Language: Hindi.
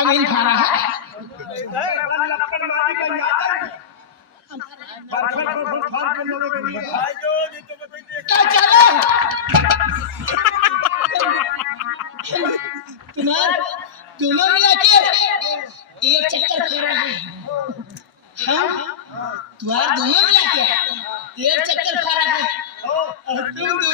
हम इन खा रहा है क्या चला तुम्हार मिला के एक चक्कर खा रहा है हम तुम्हार दोनों मिला के एक चक्कर खा रहा है और तुम